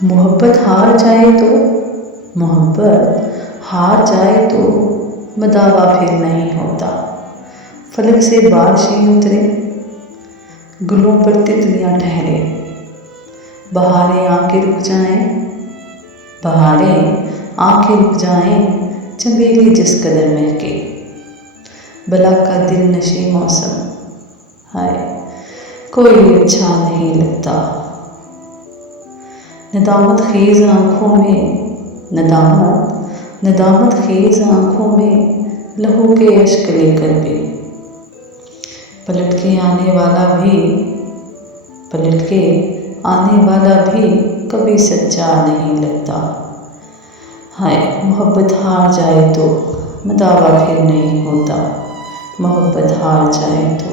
मोहब्बत हार जाए तो मोहब्बत हार जाए तो मदावा फिर नहीं होता। फलक से बारिशें उतरे, गुलों पर तितलियां ठहरे, बहारें आके रुक जाएं, बहारें आके रुक जाएं, चमेली जिस कदर महके, भला का दिल नशे मौसम, हाय कोई अच्छा नहीं लगता। नदामत खेज आँखों में नदामत खेज आँखों में लहू के अश्क लेकर भी पलट के आने वाला भी कभी सच्चा नहीं लगता। हाय मोहब्बत हार जाए तो मदावा फिर नहीं होता। मोहब्बत हार जाए तो